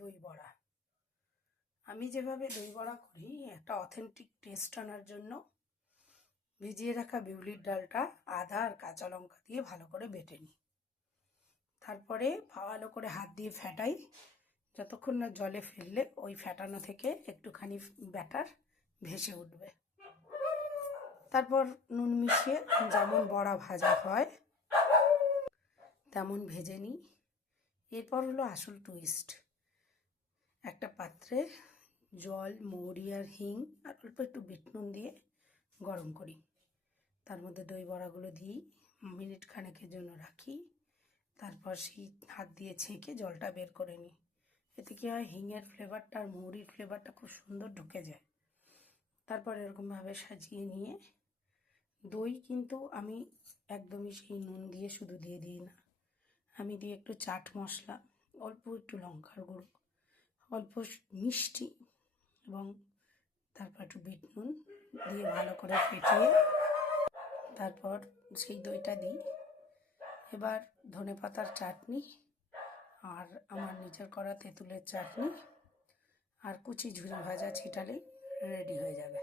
দই বড়া। আমি যেভাবে দই বড়া করি একটা অথেন্টিক টেস্ট আনার জন্য ভিজিয়ে রাখা বিউলির ডালটা আদা আর কাঁচা লঙ্কা দিয়ে ভালো করে বেটে নিই। তারপরে ভালো করে হাত দিয়ে ফেটাই, যতক্ষণ না জলে ফেললে ওই ফেটানো থেকে একটুখানি ব্যাটার ভেসে উঠবে। তারপর নুন মিশিয়ে যেমন বড়া ভাজা হয় তেমন ভেজে নিই। এরপর হলো আসল টুইস্ট। একটা পাত্রে জল, মৌরি আর হিং আর অল্প একটু বিট নুন দিয়ে গরম করি। তার মধ্যে দই বড়াগুলো দিই, মিনিট খানেকের জন্য রাখি। তারপর সেই হাত দিয়ে ছেঁকে জলটা বের করে নিই। এতে কী হয়, হিঙের ফ্লেভারটা আর মৌরির ফ্লেভারটা খুব সুন্দর ঢুকে যায়। তারপর এরকমভাবে সাজিয়ে নিয়ে দই কিন্তু আমি একদমই সেই নুন দিয়ে শুধু দিয়ে দিই না, আমি দিই একটু চাট মশলা, অল্প একটু লঙ্কার গুঁড়ো, অল্প মিষ্টি এবং তারপর একটু বিট নুন দিয়ে ভালো করে ফেটিয়ে তারপর সেই দইটা দিই। এবার ধনেপাতার চাটনি আর আমার নিজের করা তেঁতুলের চাটনি আর কুচি ঝুরি ভাজা ছিটালেই রেডি হয়ে যাবে।